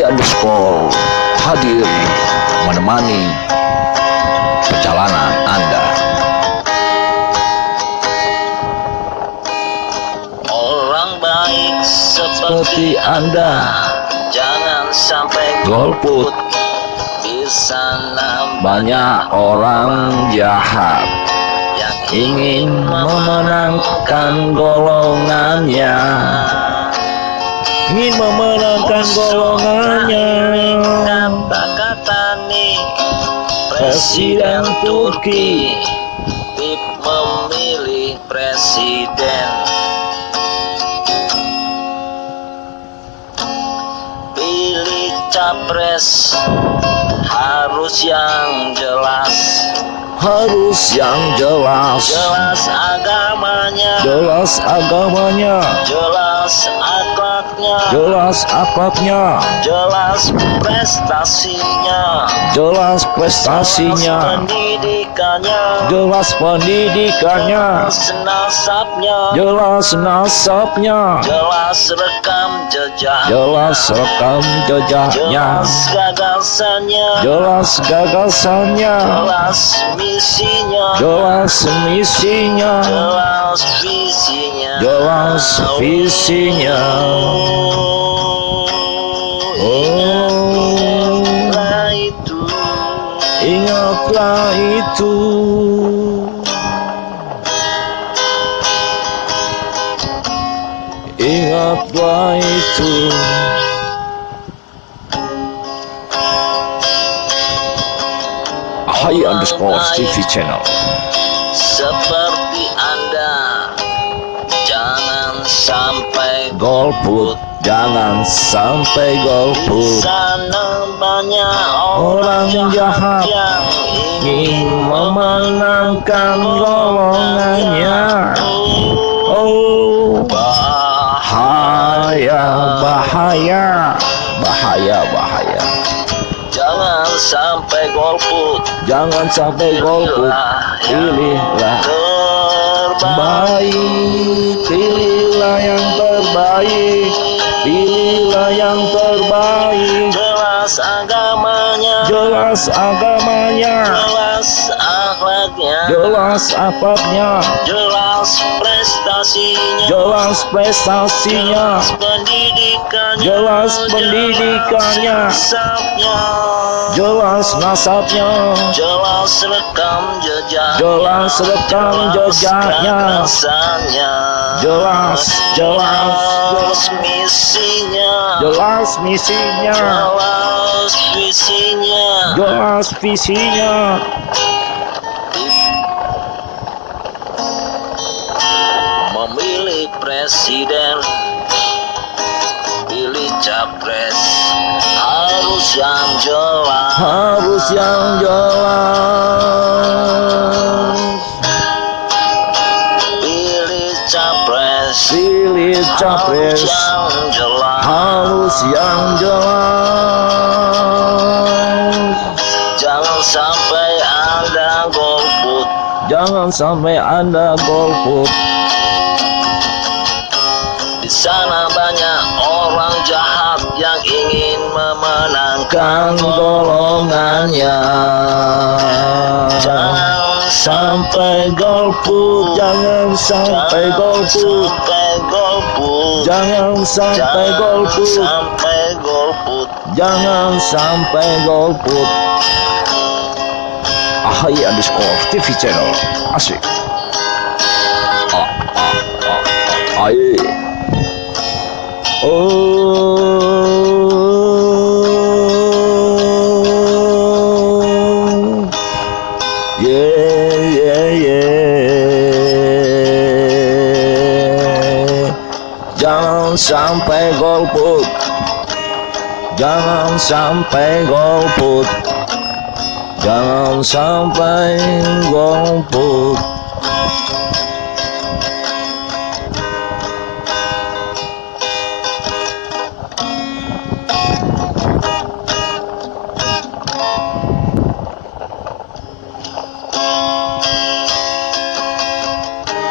AHI_ hadir menemani perjalanan Anda. Orang baik Seperti Anda, jangan sampai golput. di sana Banyak orang jahat yang ingin memenangkan golongannya, ingin memenangkan golongannya. Kata-kata nih Presiden Turki tip memilih presiden, pilih capres harus yang jelas, harus yang jelas, jelas agamanya, jelas agamanya, jelas akhlaknya, jelas akhlaknya, jelas prestasinya, jelas prestasinya, pendidikannya, jelas pendidikannya, jelas nasabnya, jelas nasabnya, jelas rekam jejak, jelas rekam jejaknya, jelas gagasannya, jelas gagasannya, jelas misinya, jelas misinya, jelas visinya, jelas visinya. Ingatlah itu, Ingatlah itu. Ingatlah itu. AHI_ TV channel. seperti Anda, jangan sampai Golput, jangan sampai di golput. sana banyak Orang jahat yang ingin memenangkan golongannya. Oh, bahaya, bahaya, bahaya, bahaya. Jangan sampai golput, Jangan sampai golput. Pilihlah terbaik, pilihlah yang terbaik, pilihlah yang terbaik. jelas agamanya, Jelas agamanya, jelas akhlaknya, jelas akhlaknya, jelas prestasinya, jelas prestasinya, jelas pendidikannya, jelas pendidikannya, jelas nasabnya, jelas rekam jejak, jelas rekam jejaknya, jelas jelas misinya, jelas misinya, jelas visinya, jelas visinya. memilih presiden, pilih capres harus yang jelas, Harus yang jelas. pilih capres Pilih capres harus yang jelas, harus yang jelas. jangan sampai Anda golput, Jangan sampai Anda golput. di sana banyak orang jahat yang ingin memenangkan Kan golongannya. Jangan Sampai golput, jangan sampai golput, jangan sampai golput, sampai golput. jangan sampai golput. AHI_ TV channel. Asik. AHI. Oh, yeah, yeah, yeah. Jangan sampai golput, jangan sampai golput, jangan sampai golput.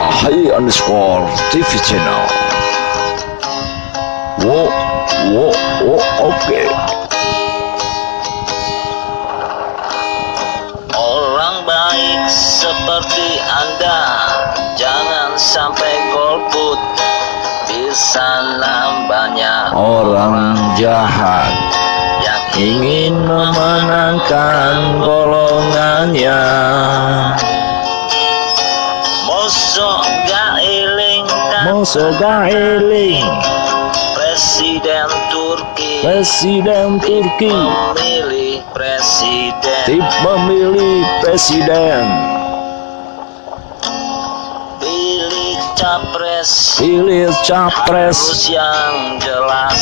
AHI_ TV channel. Wo, wo, wo, oke. Orang baik seperti Anda jangan sampai golput. Di sana banyak Orang jahat yang ingin memenangkan golongannya. mosok gak eling kan Musuh gailing Presiden Turki Presiden Turki memilih presiden. tip memilih presiden. Pilih capres Pilih capres harus yang jelas,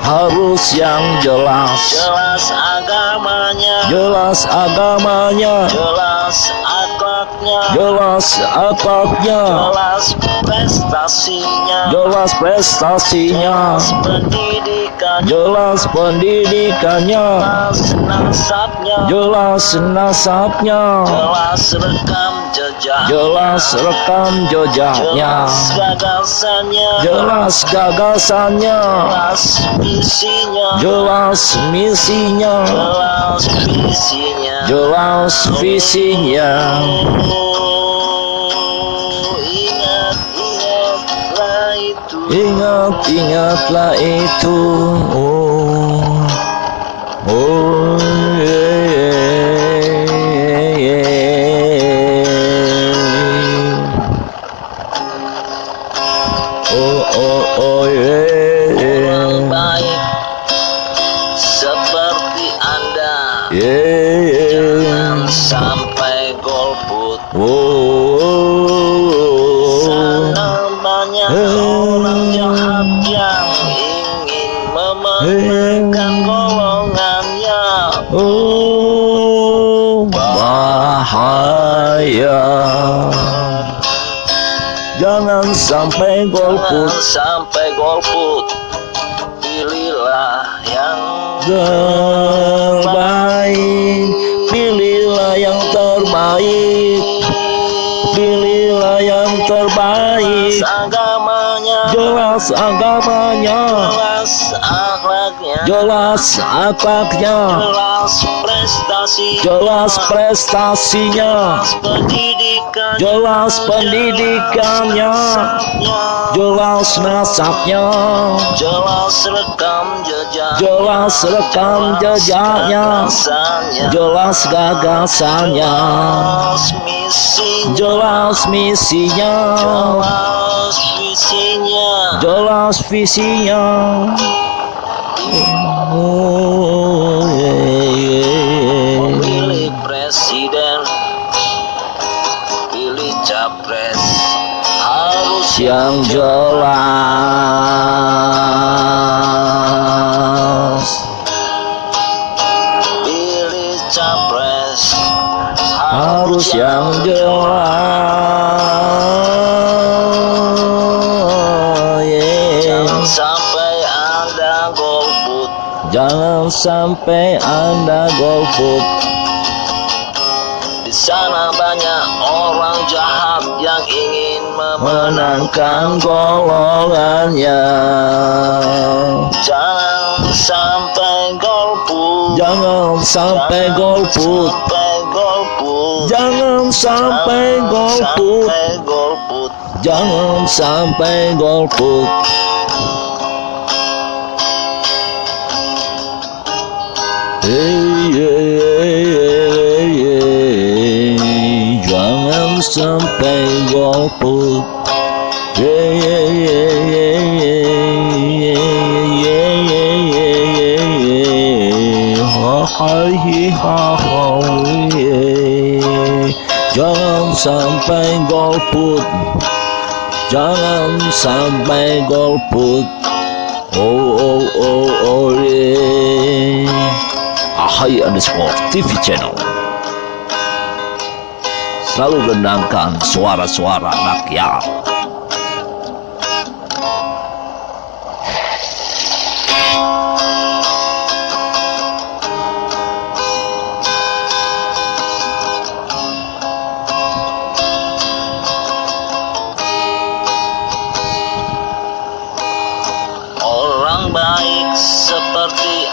harus yang jelas. jelas agamanya, Jelas agamanya, jelas akhlaknya, jelas akhlaknya, jelas prestasinya, jelas prestasinya, jelas pendidikan, jelas pendidikannya, jelas nasabnya, jelas nasabnya, jelas rekam jejak, jelas rekam jejaknya, jelas gagasannya, jelas gagasannya, jelas visinya, jelas misinya, jelas visinya, jelas visinya. Ingat-ingatlah itu. Ingat-ingatlah itu. Oh, oh, oh, oh, oh, Orang baik seperti Anda jangan sampai golput. Sana banyak orang jahat yang ingin memenangkan golongannya. Oh, bahaya. Jangan sampai golput. Jangan sampai golput. Pilihlah yang Terbaik, pilihlah yang terbaik, pilihlah yang terbaik. jelas agamanya, Jelas agamanya, jelas akhlaknya, jelas akhlaknya, jelas prestasi, jelas prestasinya, jelas pendidikan, jelas pendidikannya, jelas nasabnya, jelas rekam jejak, jelas rekam jejaknya, gagasannya, jelas gagasannya, jelas misinya, jelas misinya, jelas visinya. jelas visinya. Oh, Pilih presiden, pilih capres, harus yang jelas, pilih capres, harus yang jelas. Jangan sampai Anda golput. Jangan sampai Anda golput. Di sana banyak orang jahat yang ingin Menangkan golongannya. Jangan sampai golput. Jangan sampai golput. Sampai golput. Jangan sampai golput. Sampai golput. Jangan sampai golput. Jangan sampai golput. Jangan sampai golput. Jangan sampai golput. Oh, oh, oh, oh, Ahai Underscore TV Channel selalu dendangkan suara-suara rakyat. baik seperti